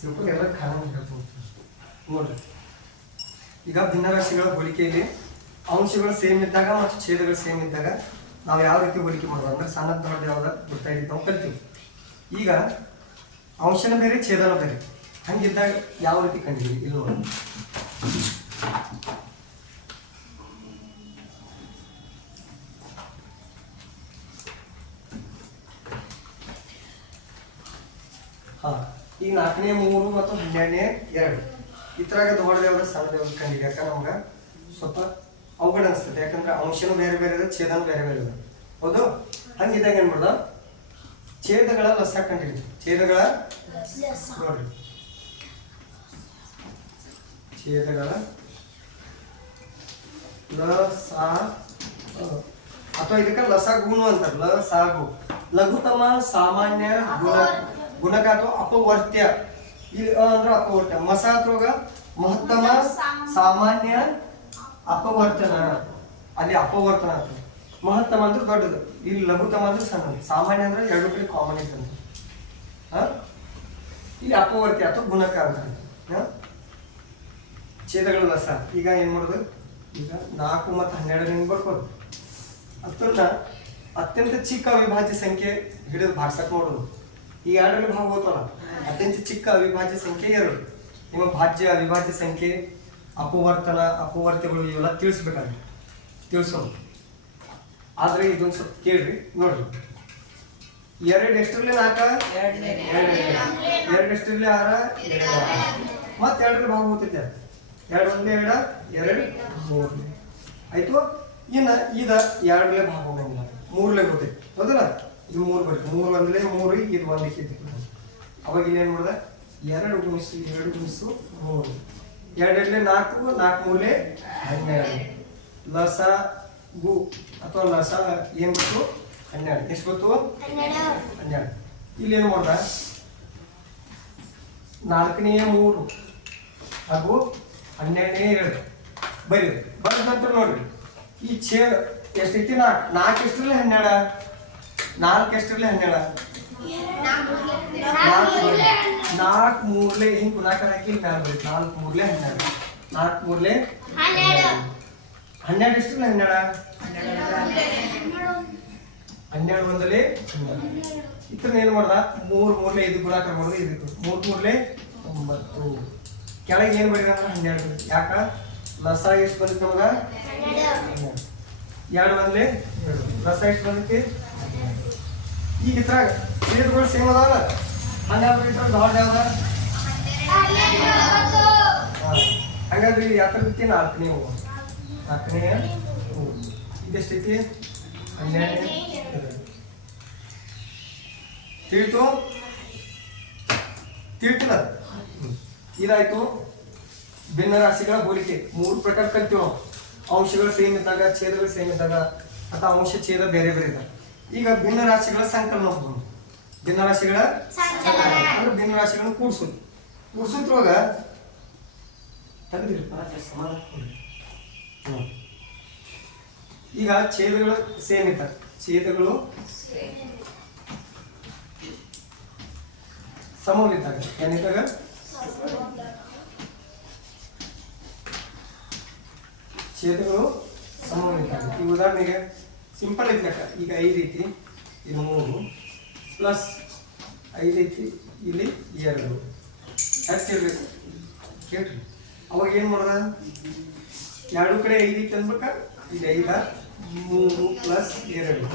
Simple ಎಲ್ಲ ಖಾನ ಹೇಳ್ಬೋದು ನೋಡ್ರಿ. ಈಗ ಭಿನ್ನರಾಶಿಗಳ ಹೋಲಿಕೆಯಲ್ಲಿ ಅಂಶಗಳು ಸೇಮ್ ಇದ್ದಾಗ ಮತ್ತು ಛೇದಗಳು ಸೇಮ್ ಇದ್ದಾಗ ನಾವು ಯಾವ ರೀತಿ ಹೋಲಿಕೆ ಮಾಡೋದು ಅಂದ್ರೆ ಸಣ್ಣದ ದೊಡ್ಡ ಯಾವ್ದು ಗೊತ್ತಾಗಿದ್ದು ನಾವು ಕಲ್ತೀವಿ. ಈಗ ಅಂಶನ ಬೇರೆ ಛೇದನ ಬೇರೆ, ಹಂಗಿದ್ದಾಗ ಯಾವ ರೀತಿ ಕಂಡಿದ್ದೀವಿ ಇಲ್ಲಿ ನೋಡಿ. ಈಗ 4ನೇ 3 ಮತ್ತು 12ನೇ 2 ಇದ್ರಾಗ ದೊಡ್ಡ ಯಾವ್ದು ಸಣ್ಣದ ಯಾವ್ದು ಕಂಡಿದ್ಯಾಕ ನಮ್ಗೆ ಸ್ವಲ್ಪ ಅವಘಡ ಅನಿಸ್ತದೆ. ಯಾಕಂದ್ರೆ ಅಂಶನೂ ಬೇರೆ ಬೇರೆ ಇದೆ, ಛೇದನೂ ಬೇರೆ ಬೇರೆ ಇದೆ. ಹೌದು, ಹಂಗಿದ್ದಾಗ ಏನ್ ಮಾಡೋದು, ಛೇದಗಳ ಲಸ ಕಂಡಿದ್ದೀವಿ. ಛೇದಗಳ ನೋಡ್ರಿ, ಛೇದಗಳ ಲಸ ಅಥವಾ ಇದಕ್ಕೆ ಲಸಗುನು ಅಂತಾರೆ. ಲಸಾಗು ಲಘುತಮ ಸಾಮಾನ್ಯ ಗುಣಕ ಅಥವಾ ಅಪವರ್ತ್ಯ. ಇಲ್ಲಿ ಅಂದ್ರೆ ಅಪವರ್ತ್ಯ. ಮಸಾತ್ರೊಗ ಮಹತ್ತಮ ಸಾಮಾನ್ಯ ಅಪವರ್ತನ, ಅಲ್ಲಿ ಅಪವರ್ತನ ಅಂತ. ಮಹತ್ತಮ ಅಂದ್ರೆ ದೊಡ್ಡದು, ಇಲ್ಲಿ ಲಘುತಮ ಅಂದ್ರೆ ಸಣ್ಣದು, ಸಾಮಾನ್ಯ ಅಂದ್ರೆ ಎರಡು ಕಡೆ ಕಾಮನ್ ಇರ್ತಂತೆ. ಇಲ್ಲಿ ಅಪವರ್ತ್ಯ ಅಥವಾ ಗುಣಕ ಅಂತ. ಛೇದಗಳ ಲಸ. ಈಗ ಏನ್ ಮಾಡೋದು, ಈಗ 4 ಮತ್ತು 12 ಬರ್ಬೋದು. ಅದನ್ನ ಅತ್ಯಂತ ಚಿಕ್ಕ ಅವಿಭಾಜ್ಯ ಸಂಖ್ಯೆ ಹಿಡಿದು ಭಾಗಿಸಕ್ ನೋಡೋದು. ಈ 2ರಲ್ಲಿ ಭಾಗ ಹೋಗ್ತಲ್ಲ, ಅತ್ಯಂತ ಚಿಕ್ಕ ಅವಿಭಾಜ್ಯ ಸಂಖ್ಯೆ 2. ನಿಮ್ಮ ಭಾಜ್ಯ ಅವಿಭಾಜ್ಯ ಸಂಖ್ಯೆ ಅಪವರ್ತನ ಅಪವರ್ತ್ಯಗಳು ಇವೆಲ್ಲ ತಿಳಿಸ್ಬೇಕಾದ್ರೆ ತಿಳಿಸೋದು. ಆದ್ರೆ ಇದೊಂದು ಸ್ವಲ್ಪ ಕೇಳ್ರಿ ನೋಡ್ರಿ. 2 ಎಷ್ಟರಲ್ಲಿ 4, 2 ಎಷ್ಟರಲ್ಲಿ 6, 2 ಮತ್ತೆ 2ರಲ್ಲಿ ಭಾಗ ಹೋಗ್ತೈತೆ. 2 1 2 2 3 ಆಯ್ತು. ಇನ್ನು ಇದ 2ರಲ್ಲಿ ಭಾಗ ಹೋಗಂಗಿಲ್ಲ, 3ರಲ್ಲಿ ಹೋಗ್ತೈತಿ. ಹೌದಲ್ಲ, ಇದು 3 ಬರುತ್ತೆ. 3 1 3, ಇದು 1 ಇತ್ತು. ಅವಾಗ ಇಲ್ಲಿ ಏನ್ ಮಾಡಿದೆ, 2 ಗುಣಿಸು 2 ಗುಣಿಸು 3, 2 2 4, 4 3 12. ಲಸ ಗು ಅಥವಾ ಲಸ ಏನ್ ಗೊತ್ತು, 12. ಎಷ್ಟು ಗೊತ್ತು, 12. ಇಲ್ಲಿ ಏನು ಮಾಡ್ದ, 4ನೇ 3 ಹಾಗೂ 12ನೇ 2 ಬರೀ. ಬರೆದ ನಂತರ ನೋಡ್ರಿ, ಈ ಛೇದ ಎಷ್ಟೈತಿ, 4 ಎಷ್ಟರಲ್ಲಿ 12, 4 ಎಷ್ಟರಲ್ಲಿ 12, 4 3 ಹಿಂಗ್ ಗುಣಾಕಾರ ಹಾಕಿ ಮ್ಯಾಲ ಬರೀ. 4 3 12, 4 3 12 ಎಷ್ಟರಲ್ಲಿ 12, 12 1 ಇತರ ಏನ್ ಮಾಡ್ದ, 3 3 ಇದು ಗುಣಾಕಾರ ಮಾಡೋದು. ಇದಕ್ಕೆ 3 3 9. ಕೆಳಗೆ ಏನ್ ಬರೀ ಅಂದ್ರೆ 12. ಯಾಕ, ಲಸ ಎಷ್ಟು ಬಂದಿತ್ತು ನಮಗ, 2 1 2. ಲಸ ಎಷ್ಟು ಬಂದೈತಿ. ಈಗ ಇದ್ರಾಗ ಛೇದಗಳು ಸೇಮ್ ಅದಾವಲ್ಲ, ಹಂಗಾದ್ರೆ ಇದ್ರಾಗ ದೊಡ್ಡ ಯಾವ್ದ, ಹಂಗಾದ್ರೆ ಯಾವ ಥರ ಇರ್ತಿ, 4ನೇ 4ನೇ ಇದೆಷ್ಟೈತಿ, 12ನೇ 2. ತಿಳಿತು ತಿಳಿತಿಲ್ಲ. ಇದಾಯ್ತು ಭಿನ್ನ ರಾಶಿಗಳ ಹೋಲಿಕೆ. 3 ಪ್ರಕಾರ ಕಲ್ತೀವಿ ನಾವು. ಅಂಶಗಳು ಸೇಮ್ ಇದ್ದಾಗ, ಛೇದಗಳು ಸೇಮ್ ಇದ್ದಾಗ, ಅಥವಾ ಅಂಶ ಛೇದ ಬೇರೆ ಬೇರೆ ಇದ್ದಾಗ. ಈಗ ಭಿನ್ನ ರಾಶಿಗಳ ಸಂಕಲನ ಹೋಗೋದು. ಭಿನ್ನ ರಾಶಿಗಳ ಅಂದ್ರೆ ಭಿನ್ನ ರಾಶಿಗಳನ್ನು ಕೂಡ್ಸೋದು. ಕೂಡ್ಸೋದ್ರೊಳಗ ತೆಗೆದಿರಿ. ಈಗ ಛೇದಗಳು ಸೇಮ್ ಇದ್ದಾಗ, ಛೇದಗಳು ಸಮವಿದ್ದಾಗ ಏನಿದ್ದಾಗ, ಛೇದಗಳು ಸಮವಿದ್ದಾಗ. ಈ ಉದಾಹರಣೆಗೆ ಸಿಂಪಲ್ ಐತಿ. ಈಗ 5 ಐತಿ, ಇದು 3 ಪ್ಲಸ್ 5 ಐತಿ, ಇಲ್ಲಿ 2 ಹೆಚ್ಚಿರ್ಬೇಕು. ಕೇಳ್ರಿ, ಅವಾಗ ಏನು ಮಾಡೋದ, 2 ಕಡೆ 5 ಐತಿ ಅನ್ಬೇಕ. ಇದು 5 3 ಪ್ಲಸ್ 2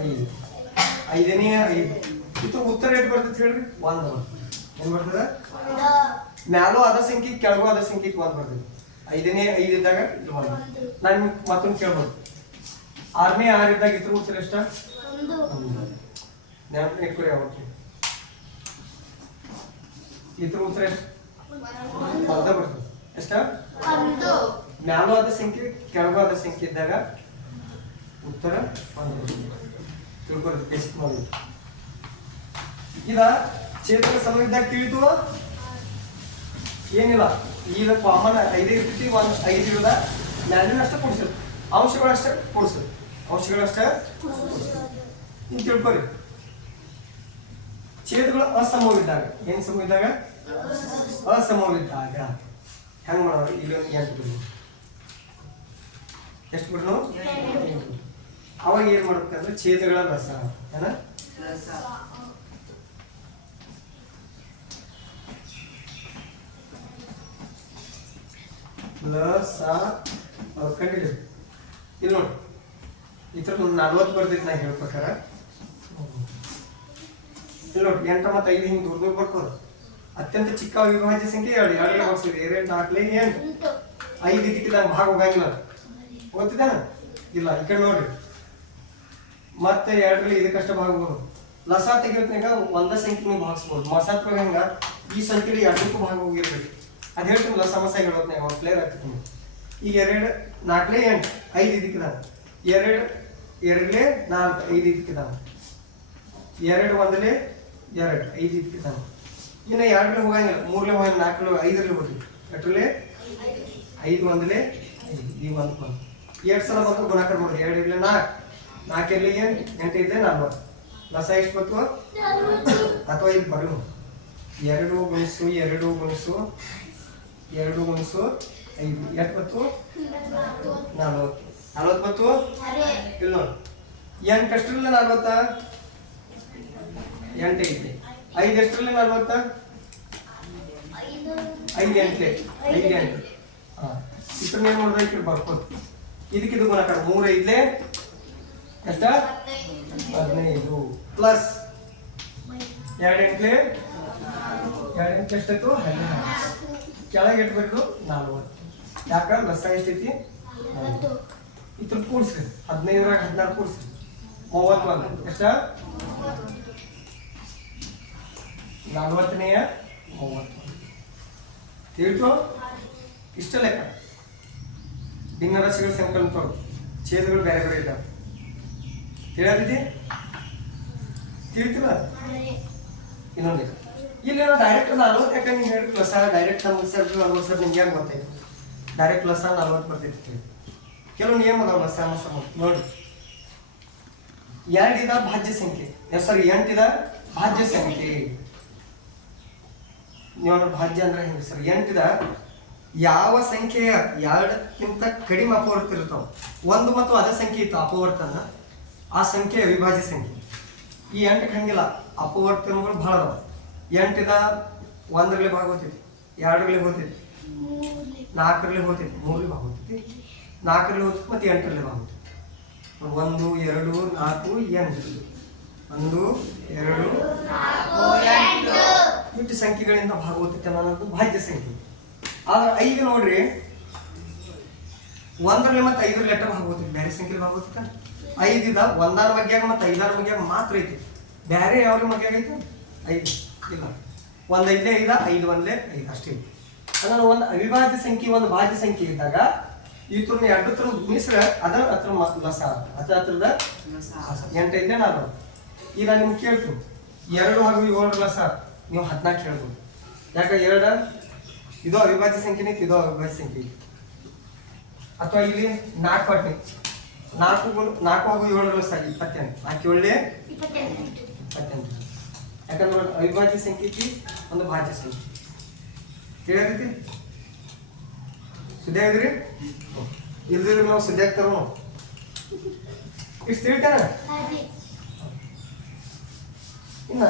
5, 5ನೇ 5. ಇದು ಉತ್ತರ ಎಷ್ಟು ಬರ್ತೈತೆ ಹೇಳ್ರಿ, 1. ಏನು ಬರ್ತದ, ಮ್ಯಾಲೂ ಅದ ಸಂಖ್ಯೆ ಕೆಳಗೂ ಅದ ಸಂಖ್ಯೆ 1 ಬರ್ತೈತಿ. 5ನೇ 5 ಇದ್ದಾಗ ಇದು 1. ನಾನು ಮತ್ತೊಂದು ಕೇಳ್ಬೋದು, 6ನೇ 6 ಇದ್ದಾಗ ಇದ್ರ ಉತ್ತರ ಎಷ್ಟ, 1. ನೆನಪು ಇಟ್ಕೊರಿ. ಯಾವತ್ತು ಇದ್ರ ಉತ್ತರ ಎಷ್ಟು, 1 ಬರ್ತದೆ. ಎಷ್ಟ, 1. ಮ್ಯಾಲೂ ಆದ ಸಂಖ್ಯೆ ಕೆಳಗೂ ಆದ ಸಂಖ್ಯೆ ಇದ್ದಾಗ ಉತ್ತರ 1 ತಿಳ್ಕೊರಿ. ಟೆಸ್ಟ್ ಮಾಡಿ. ಈಗ ಛೇದಗಳ ಸಮವಿದ್ದಾಗ ತಿಳಿತು ಏನಿಲ್ಲ. ಈಗ ಕಾಮನ್ 5 ಇರ್ತೈತಿ, 5 ಇರೋದ ಮ್ಯಾಲಿನ ಅಷ್ಟೇ ಕೊಡಿಸೋದು, ಅಂಶಗಳಷ್ಟೇ ಕೊಡಿಸೋದು, ಅಂಶಗಳಷ್ಟೇ ಹಿಂಗೆ ತಿಳ್ಕೊರಿ. ಛೇದಗಳು ಅಸಮವಿದ್ದಾಗ ಏನು ಸಮವಿದ್ದಾಗ ಅಸಮವಿದ್ದಾಗ ಹೆಂಗೆ ಮಾಡೋರು ಈಗ 8 ಬಿಡು ಎಷ್ಟು ಬಿಡ್ರು ಅವಾಗ ಏನು ಮಾಡ್ಬೇಕಂದ್ರೆ ಛೇದಗಳ ರಸ ಏನ ಲಸ ಕಂಡಿಡಿ ಇಲ್ಲಿ ನೋಡಿ ಈ ಥರ 40 ಬರ್ತೈತಿ ನಾ ಹೇಳ್ಬೇಕಾರ ಇಲ್ಲಿ ನೋಡಿ 8 ಮತ್ತು 5 ಹಿಂಗೆ ದೂರ ಬರ್ಕೋದು ಅತ್ಯಂತ ಚಿಕ್ಕ ಅವಿಭಾಜ್ಯ ಸಂಖ್ಯೆ 2 2 ಭಾಗಿಸಿದ್ವಿ 2 4 8 5 ಇದಕ್ಕಿದ್ದಾಗ ಭಾಗ ಹೋಗಂಗಿಲ್ಲ ಗೊತ್ತಿದ್ದಾನ ಇಲ್ಲ ಈ ಕಡೆ ನೋಡ್ರಿ ಮತ್ತೆ 2ರಲ್ಲಿ ಇದಕ್ಕಷ್ಟ ಭಾಗ ಹೋಗೋದು ಲಸ ತೆಗಿಯೋದ್ನಾಗ ಒಂದ ಸಂಖ್ಯೆ ನೀವು ಭಾಗಿಸ್ಬೋದು ಮಸಾತ್ವಾಗ ಹಂಗ ಈ ಸಂಖ್ಯೆಲಿ 2ಕ್ಕೂ ಭಾಗ ಹೋಗಿರ್ಬೇಕು ಅದು ಹೇಳ್ತೀನಲ್ಲ ಸಮಸ್ಯೆ ಹೇಳೋದ್ನಾಗ ಅವ್ರು ಕ್ಲಿಯರ್ ಆಗ್ತದೆ ಈಗ 2 4 8 5 ಇದಕ್ಕಿದ್ದಾವೆ 2 2 4 5 ಇದಕ್ಕಿದ್ದಾವೆ 2 1 2 5 ಇದಕ್ಕಿದ್ದಾವೆ ಇನ್ನು 2ರಲ್ಲಿ ಹೋಗಂಗಿಲ್ಲ 3ರಲ್ಲಿ ಹೋಗಿ 4ರಲ್ಲಿ 5ರಲ್ಲಿ ಹೋಗಿ 8ರಲ್ಲಿ 5 1 ಈ 1 2 ಸಲ ಬಂದು ಗುಣಾಕಾರ ಮಾಡಿ 2 ಇರಲಿ 4 4 ಇರಲಿ 8 ಇದ್ದೆ 40 ಲಸ ಎಷ್ಟು ಬಂತು ಅಥವಾ ಇಲ್ಲಿ ಬರಲು 2 ಗುಣಿಸು 2 ಗುಣಿಸು 2 ಗುಣಿಸು 5 ಎಷ್ಟು ಬಂತು 40 40 ಬಂತು ಇಲ್ಲ ನೋಡಿ 8 ಎಷ್ಟರಲ್ಲಿ 40 8 ಐತಿ 5 ಎಷ್ಟರಲ್ಲಿ 40 5 8 5 8 ಹಾಂ ಇಷ್ಟನ್ನ ಏನು ಮಾಡಿದ್ರೆ ಈ ಕಡೆ ಬರ್ಬೋದು ಇದಕ್ಕಿದು ಗುಣಾಕಾರ 3 5 ಎಷ್ಟ 15 ಪ್ಲಸ್ 2 8 ಎಷ್ಟಾಯ್ತು 16 ಕೆಳಗೆ ಇಟ್ಬೇಕು 40 ಯಾಕಂದ್ರೆ ಲಸ ಎಷ್ಟೈತಿ ಇದ್ರ ಕೂಡಿಸ್ರಿ 15 16 ಕೂಡಿಸ್ರಿ 31 ಎಷ್ಟ 40ನೇ 31 ತಿಳಿತು ಇಷ್ಟ ಲೆಕ್ಕ ಭಿನ್ನರಾಶಿಗಳ ಸಂಕಲ್ಪ ಛೇದಗಳು ಬೇರೆ ಬೇರೆ ಇದ್ದಾವೆ ತಿಳಿಯತಿ ತಿಳಿತಿಲ್ಲ ಇನ್ನೊಂದು ಇಲ್ಲಿ ನಾವು ಡೈರೆಕ್ಟ್ 40 ಯಾಕಂದ್ರೆ ನೀವು ಹೇಳಿ ಲಸ ಡೈರೆಕ್ಟ್ 40 ಸರ್ ನಿಮ್ಗೆ ಹೆಂಗೆ ಗೊತ್ತಾಯ್ತು ಡೈರೆಕ್ಟ್ ಲಸ 40 ಬರ್ತೈತಿ ಕೆಲವು ನಿಯಮ ಅದಾವ ಲಸ ನೋಡಿ 2 ಇದ ಭಾಜ್ಯ ಸಂಖ್ಯೆ ಸಾರಿ 8 ಇದ ಭಾಜ್ಯ ಸಂಖ್ಯೆ ನೀವು ಭಾಜ್ಯ ಅಂದ್ರೆ ಹೆಂಗೆ ಸರ್ 8 ಇದ ಯಾವ ಸಂಖ್ಯೆಯ 2ಕ್ಕಿಂತ ಕಡಿಮೆ ಅಪವರ್ತ ಇರ್ತಾವ 1 ಮತ್ತು ಅದೇ ಸಂಖ್ಯೆ ಇತ್ತು ಅಪವರ್ತನ ಆ ಸಂಖ್ಯೆ ಅವಿಭಾಜ್ಯ ಸಂಖ್ಯೆ ಈ 8ಕ್ಕೆ ಹಂಗಿಲ್ಲ ಅಪವರ್ತನಗಳು ಭಾಳ ಅದಾವ 8 ಇದ 1ರಲ್ಲಿ ಭಾಗ ಹೋಗ್ತೈತಿ 2ರಲ್ಲಿ ಹೋಗ್ತೈತಿ 4ರಲ್ಲಿ ಹೋಗ್ತೈತಿ 3ರಲ್ಲಿ ಭಾಗ ಹೋಗ್ತೈತಿ 4ರಲ್ಲಿ ಹೋಗ್ತೈತಿ ಮತ್ತು 8ರಲ್ಲಿ ಭಾಗ ಹೋಗ್ತೈತಿ 1 2 4 8 1 2 8 ಇಷ್ಟು ಸಂಖ್ಯೆಗಳಿಂದ ಭಾಗ ಹೋಗ್ತೈತಿ ಅನ್ನೋದು ಭಾಜ್ಯ ಸಂಖ್ಯೆ ಆದ್ರೆ 5 ನೋಡ್ರಿ 1ರಲ್ಲಿ ಮತ್ತು 5ರಲ್ಲಿ ಎಟ್ಟ ಭಾಗ ಹೋಗ್ತೈತಿ ಬೇರೆ ಸಂಖ್ಯೆ ಭಾಗ ಹೋಗ್ತೈತಿ 5 ಇದ 1ರ ಮಗ್ಯಾಗ ಮತ್ತು 5ರ ಮಗ್ಯಾಗ ಮಾತ್ರ ಐತಿ ಬೇರೆ ಯಾವ ಮಗ್ಯಾಗ ಐತಿ 5 ಇಲ್ಲ 1 5 5 5 1 5 ಅಷ್ಟೇ ಅಂದ್ರೆ ಒಂದು ಅವಿಭಾಜ್ಯ ಸಂಖ್ಯೆ ಒಂದು ಭಾಜ್ಯ ಸಂಖ್ಯೆ ಇದ್ದಾಗ ಈ ತರ 2 ತರ ಮಿಶ್ರ ಅದರ ಹತ್ರ ಲಸ ಹತ್ರದ 8 5 4 ಈಗ ನಿಮ್ಗೆ ಕೇಳ್ತೀನಿ 2 ಹಾಗೂ 7 ಲಸ ನೀವು 14 ಹೇಳ್ಬೋದು ಯಾಕೆ 2 ಇದು ಅವಿಭಾಜ್ಯ ಸಂಖ್ಯೆ ಐತಿ ಇದು ಅವಿಭಾಜ್ಯ ಸಂಖ್ಯೆ ಐತಿ ಅಥವಾ ಇಲ್ಲಿ 4 ಪಟ್ನಿ 4 ಹಾಗೂ 7 ಲಸ 28 4 28 ಯಾಕಂದ್ರೆ ಅವಿಭಾಜ್ಯ ಸಂಖ್ಯೆ ಐತಿ ಒಂದು ಭಾಜ್ಯ ಸಂಖ್ಯೆ ತಿಳಿಯತೈತಿ ಸುದ್ದಿ ಆಗಿದ್ರಿ ಇಲ್ದಿದ್ರೆ ನಾವು ಸುದ್ದಿ ಆಗ್ತಾರ ಇಷ್ಟು ತಿಳ್ತಾನ ಇನ್ನ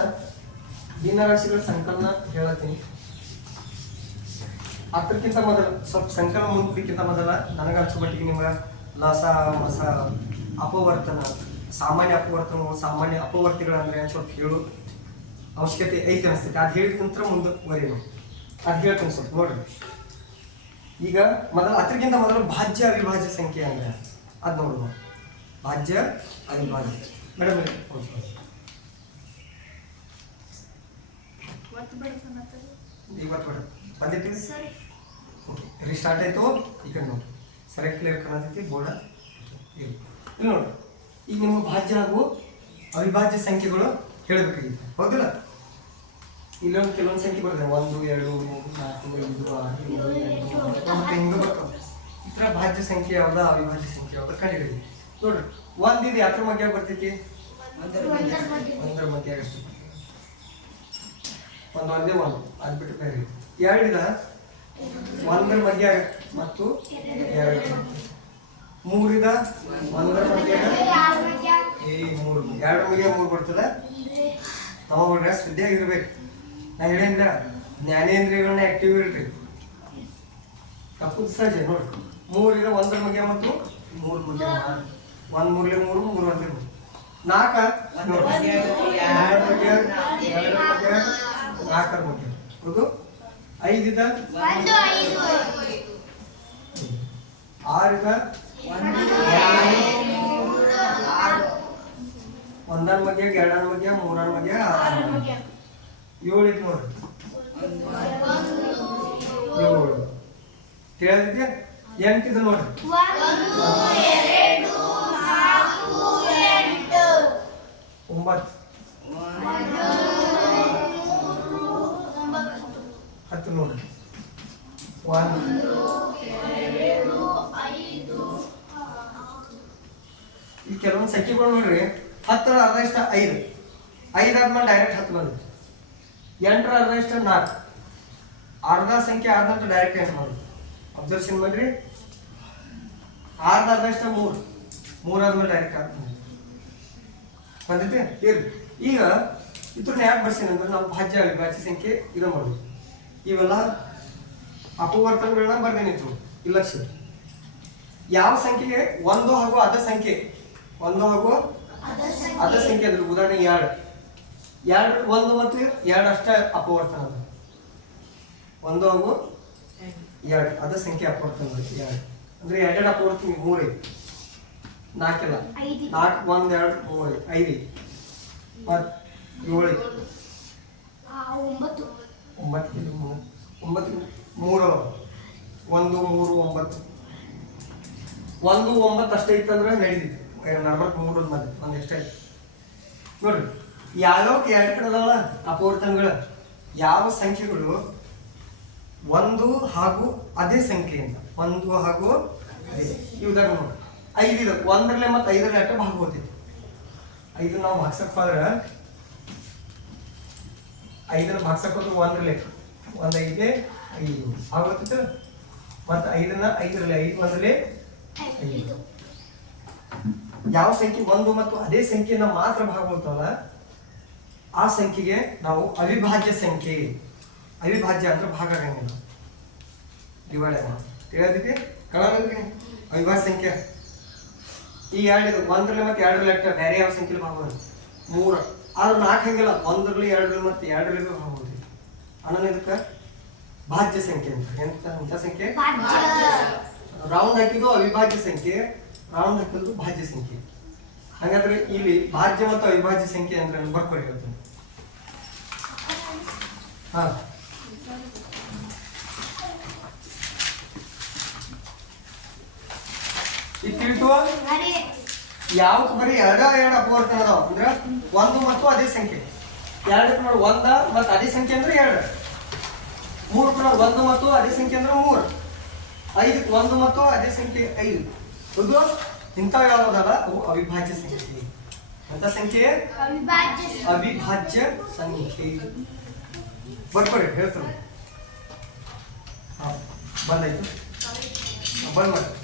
ಭಿನ್ನರಾಶಿಗಳ ಸಂಕಲನ ಹೇಳತ್ತೀನಿ ಅದಕ್ಕಿಂತ ಮೊದಲು ಸ್ವಲ್ಪ ಸಂಕಲನ ಮುಂದಕ್ಕಿಂತ ಮೊದಲ ನನಗೆ ಅನ್ಸೋ ಮಟ್ಟಿಗೆ ನಿಮ್ಗೆ ಲಸ ಮಸ ಅಪವರ್ತನ ಸಾಮಾನ್ಯ ಅಪವರ್ತನಗಳು ಸಾಮಾನ್ಯ ಅಪವರ್ತಿಗಳಂದ್ರೆ ಸ್ವಲ್ಪ ಹೇಳು ಅವಶ್ಯಕತೆ ಐತೆ ಅನಿಸ್ತೈತೆ ಅದು ಹೇಳಿದ ನಂತರ ಮುಂದುವರಿಯೋಣ ಅದು ಹೇಳ್ತೀನಿ ಸ್ವಲ್ಪ ನೋಡ್ರಿ ಈಗ ಮೊದಲು ಅದಕ್ಕಿಂತ ಮೊದಲು ಭಾಜ್ಯ ಅವಿಭಾಜ್ಯ ಸಂಖ್ಯೆ ಅಂದ್ರೆ ಅದು ನೋಡುವ ಭಾಜ್ಯ ಅವಿಭಾಜ್ಯ ಮೇಡಮ್ ಇವತ್ತು ಮೇಡಮ್ ಬಂದಿರ್ತೀವಿ ಓಕೆ ರಿಸ್ಟಾರ್ಟ್ ಆಯಿತು ಈ ಕಡೆ ನೋಡಿ ಸರಿಯಾಗಿ ಕ್ಲಿಯರ್ ಕಾಣತೈತಿ ಬೋರ್ಡ ಇಲ್ಲಿ ನೋಡಿ ಈಗ ನಿಮ್ಮ ಭಾಜ್ಯ ಹಾಗೂ ಅವಿಭಾಜ್ಯ ಸಂಖ್ಯೆಗಳು ಹೇಳಬೇಕಾಗಿತ್ತು ಹೌದಿಲ್ಲ ಇಲ್ಲೊಂದು ಕೆಲವೊಂದು ಸಂಖ್ಯೆ ಬರ್ತದೆ 1 2 3 4 5 6 7 8 9 ಹಿಂಗೆ ಬರ್ತಾವೆ ಈ ಥರ ಭಾಜ್ಯ ಸಂಖ್ಯೆ ಯಾವ್ದು ಅವಿಭಾಜ್ಯ ಸಂಖ್ಯೆ ಯಾವ್ದು ಕಂಡುಹಿಡಿದಿ ನೋಡ್ರಿ 1 ಇದು ಯಾತ್ರ ಮಧ್ಯ ಬರ್ತೈತಿ 1ರ ಮಧ್ಯ ಅಷ್ಟು ಒಂದೇ ಒಂದು ಅದು ಬಿಟ್ಟು ಬೇರೆ ಎರಡಿದ ಒಂದರ ಮಧ್ಯ ಮತ್ತು ಎರಡು ಮೂರಿದ ಒಂದರ ಮಧ್ಯ ಈ ಮೂರು ಎರಡರ ಮಧ್ಯ ಮೂರು ಬರ್ತದೆ ನಾವು ನೋಡ್ರಿ ಸುದ್ದಿಯಾಗಿರ್ಬೇಕು ನಾ ಹೇಳಿಲ್ಲ ಜ್ಞಾನೇಂದ್ರಿಯಗಳನ್ನ ಆಕ್ಟಿವ್ ಇರ್ರಿ ತಪ್ಪು ಸಹಜ ನೋಡ್ರಿ ಮೂರಿದ ಒಂದರ ಮಧ್ಯ ಮತ್ತು ಮೂರು ಮಧ್ಯ ಒಂದು ಮೂರ್ಲೆ ಮೂರು ಮೂರು ಒಂದೇ ಮೂರು ನಾಲ್ಕ ನಾಲ್ಕರ ಮಧ್ಯ ಹೌದು ಐದಿದ ಆರಿದ ಒಂದರ ಮಧ್ಯ ಎರಡರ ಮಧ್ಯ ಮೂರರ ಮಧ್ಯ ಆರರ ಮಧ್ಯ ಏಳಿದ್ ನೋಡ್ರಿ ಏಳು ತಿಳಿದಿದ್ಯಾ ಎಂಟಿದ ನೋಡ್ರಿ ಒಂಬತ್ತು ಹತ್ತು ನೋಡ್ರಿ ಈ ಕೆಲವೊಂದು ಸಂಖ್ಯೆಗಳು ನೋಡ್ರಿ ಹತ್ತರ ಅರ್ಧ ಇಷ್ಟ ಐದು ಐದಾದ್ಮೇಲೆ ಡೈರೆಕ್ಟ್ ಹತ್ತು ಬಂದಿದೆ ಎಂಟರ ಅರ್ಧ ಇಷ್ಟ ನಾಲ್ಕು ಅರ್ಧ ಸಂಖ್ಯೆ ಆದ ನಂತರ ಡೈರೆಕ್ಟ್ ಎಂಟು ಬಂದಿದೆ ಅಬ್ಸರ್ವೇಷನ್ ಮಾಡ್ರಿ ಆರ್ದ ಅರ್ಧ ಇಷ್ಟ ಮೂರು ಮೂರಾದ್ಮೇಲೆ ಡೈರೆಕ್ಟ್ ಆದ ಬಂದೈತೆ ಇರ್ರಿ ಈಗ ಇದ್ರನ್ನ ಯಾಕೆ ಬರ್ಸೀನಿ ಅಂದ್ರೆ ನಾವು ಭಾಜ್ಯ ಅವಿಭಾಜ್ಯ ಸಂಖ್ಯೆ ಇದು ಮಾಡೋದು ಇವೆಲ್ಲ ಅಪವರ್ತನಗಳನ್ನ ಬರ್ದೇನಿತ್ತು ಇಲ್ಲ ಯಾವ ಸಂಖ್ಯೆಗೆ ಒಂದು ಹಾಗೂ ಅದ ಸಂಖ್ಯೆ ಒಂದು ಹಾಗೂ ಅದ ಸಂಖ್ಯೆ ಅಂದ್ರೆ ಉದಾಹರಣೆ ಎರಡು ಒಂದು ಮತ್ತು ಎರಡು ಅಷ್ಟೇ ಅಪವರ್ತನ ಅದು ಒಂದು ಹಾಗೂ ಎರಡು ಅದ ಸಂಖ್ಯೆ ಅಪವರ್ತನ ಎರಡು ಅಂದ್ರೆ ಎರಡೆರಡು ಅಪವರ್ತನ ಮೂರೈದು ನಾಲ್ಕೆಲ್ಲ ನಾಲ್ಕು ಒಂದು ಎರಡು ಮೂರು ಐದು ಮತ್ತು ಏಳು ಒಂಬತ್ತು ಮೂರು ಒಂದು ಮೂರು ಒಂಬತ್ತು ಒಂದು ಒಂಬತ್ತು ಅಷ್ಟೇ ಇತ್ತಂದ್ರೆ ನಡೀತಿತ್ತು 43 ಮಂದಿ ಒಂದು ಎಷ್ಟೇ ನೋಡ್ರಿ ಯಾವ್ಯಾವ ಎರಡು ಕಡೆ ಅದಾವಲ್ಲ ಅಪವರ್ತನಗಳು ಯಾವ ಸಂಖ್ಯೆಗಳು ಒಂದು ಹಾಗೂ ಅದೇ ಸಂಖ್ಯೆಯಿಂದ ಒಂದು ಹಾಗೂ ಅದೇ ಈ ಉದಾಹರಣೆ ನೋಡಿ ಐದಿದೆ ಒಂದರಲ್ಲೇ ಮತ್ತು ಐದರಲ್ಲಿ ಅಷ್ಟೇ ಭಾಗ ಹೋಗ್ತಿತ್ತು ಐದು ನಾವು ಭಾಗ್ಸಕ್ಕೆ ಹೋದ್ರೆ ಐದನ್ನ ಭಾಗ್ಸಕ್ಕೆ ಹೋದ್ರೆ ಒಂದರಲ್ಲೇ ಒಂದು ಐದೇ ಐದು ಆಗುತ್ತಿತ್ತು ಮತ್ತು ಐದನ್ನ ಐದರಲ್ಲಿ ಐದು ಒಂದರಲ್ಲೇ ಐದು ಯಾವ ಸಂಖ್ಯೆ ಒಂದು ಮತ್ತು ಅದೇ ಸಂಖ್ಯೆನ ಮಾತ್ರ ಭಾಗ ಹೋಗ್ತಾವಲ್ಲ ಆ ಸಂಖ್ಯೆಗೆ ನಾವು ಅವಿಭಾಜ್ಯ ಸಂಖ್ಯೆ ಅವಿಭಾಜ್ಯ ಅಂದ್ರೆ ಭಾಗ ಆಗಂಗಿಲ್ಲ ಡಿವೈಡ್ ಆಗ ತಿಳಿದೈತಿ ಕಳಂದ್ರಿ ಅವಿಭಾಜ್ಯ ಸಂಖ್ಯೆ ಈ ಎರಡು ಒಂದರಲ್ಲಿ ಮತ್ತು ಎರಡರಲ್ಲಿ ಅಷ್ಟ ಬೇರೆ ಯಾವ ಸಂಖ್ಯೆ ಭಾಗ ಮೂರು ಆದ್ರೆ ನಾಲ್ಕು ಹಂಗಿಲ್ಲ ಒಂದರಲ್ಲಿ ಎರಡರಲ್ಲಿ ಮತ್ತು ಎರಡರಲ್ಲಿ ಭಾಗ ಹೋಗ್ತೀವಿ ಅನ್ನೋದು ಇದಕ್ಕೆ ಭಾಜ್ಯ ಸಂಖ್ಯೆ ಅಂತ ಎಂತ ಸಂಖ್ಯೆ ರೌಂಡ್ ಹಾಕಿದ್ದು ಅವಿಭಾಜ್ಯ ಸಂಖ್ಯೆ ರೌಂಡ್ ಹಾಕಿದ್ದು ಭಾಜ್ಯ ಸಂಖ್ಯೆ ಹಾಗಾದ್ರೆ ಇಲ್ಲಿ ಭಾಜ್ಯ ಮತ್ತು ಅವಿಭಾಜ್ಯ ಸಂಖ್ಯೆ ಅಂದ್ರೆ ಬರ್ಕೊರಿ ಹೇಳ್ತೀನಿ ಹಾ ಇದು ತಿಳಿತು ಯಾವ ಬರೀ ಎರಡು ಅಪವರ್ತನ ಅದಾವ ಅಂದ್ರೆ ಒಂದು ಮತ್ತು ಅದೇ ಸಂಖ್ಯೆ ಎರಡಕ್ಕೆ ನೋಡಿ ಒಂದ ಮತ್ತು ಅದೇ ಸಂಖ್ಯೆ ಅಂದ್ರೆ ಎರಡು ಮೂರಕ್ಕೆ ನೋಡಿ ಒಂದು ಮತ್ತು ಅದೇ ಸಂಖ್ಯೆ ಅಂದ್ರೆ ಮೂರು ಐದಕ್ಕೆ ಒಂದು ಮತ್ತು ಅದೇ ಸಂಖ್ಯೆ ಐದು ಹೌದು ಇಂಥ ಯಾವುದಲ್ಲ ಅವು ಅವಿಭಾಜ್ಯ ಸಂಖ್ಯೆ ಅಂತ ಸಂಖ್ಯೆ ಅವಿಭಾಜ್ಯ ಸಂಖ್ಯೆ ಬರ್ಕೊಡಿ ಹೇಳ್ತಾರೆ ಬಂದಾಯ್ತು ಬಂದ್ ಮಾಡಿ